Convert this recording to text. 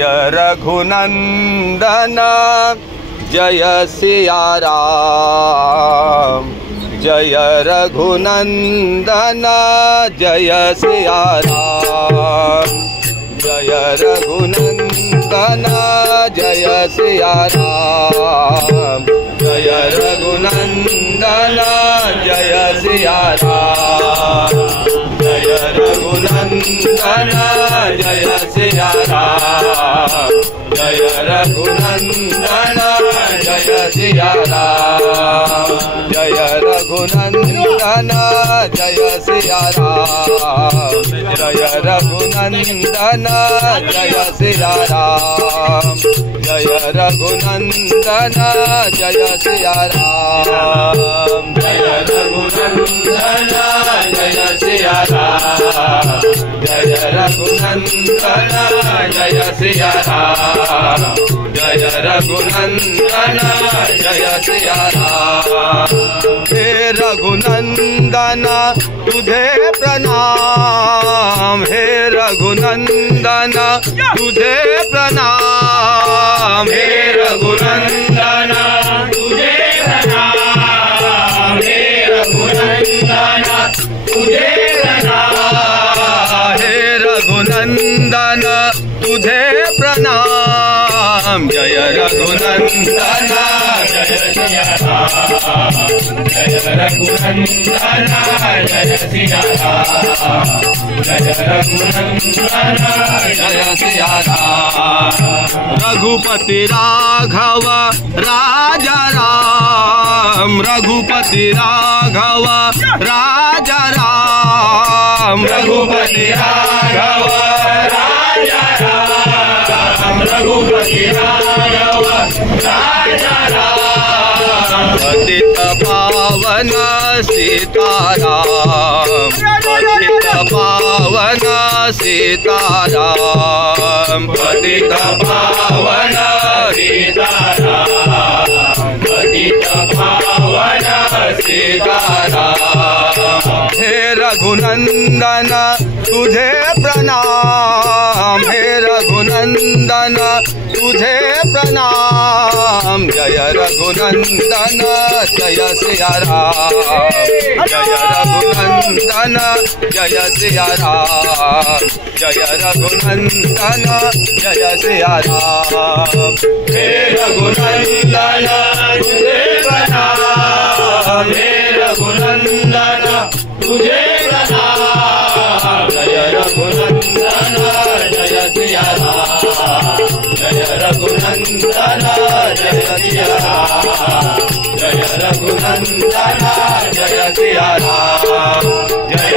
जय रघुनंदन जय सिया राम, जय रघुनंदन जय सिया राम, जय रघुनंदन जय सिया राम, जय रघुनंदन जय सिया राम, जय रघुनंदन जय सिया राम, जय रघुनंदन जय सिया राम, जय रघुनंदन जय सिया राम, जय रघुनंदन जय सिया राम, जय रघुनंदन जय सिया राम, जय रघुनंदन जय सिया राम, जय रघुनंदन जय सिया राम, जय रघुनंदन जय सिया राम। हे रघुनंदन तुझे प्रणाम, हे रघुनंदन तुझे प्रणाम, हे रघुनंदन तुझे प्रणाम, हे रघुनंदन तुझे प्रणाम, हे रघुनंदन तुझे प्रणाम, जय रघुनंदन जय सिया राम, जय रघुनंदन जय सिया राम, जय रघुनंदन जय सिया राम। रघुपति राघव राजा राम, रघुपति राघव राजा राम, रघुपति राघव राजा राम, रघुपति राघव राजा राम। पतित पावन सीताराम, पतित पावन सीताराम, पतित पावन सीताराम, पतित पावन सीताराम। हे रघुनंदन तुझे प्रणाम, हे रघुनंदन तुझे प्रणाम, जय रघुनंदन जय सिया राम, जय रघुनंदन जय सिया राम, जय रघुनंदन जय सिया राम। हे रघुनंदन तुझे प्रणाम, हे रघुनंदन तुझे प्रणाम, जय रघुनंदन जय सिया राम, जय रघुनंदन जय सिया राम, जय रघुनंदन जय सिया राम, जय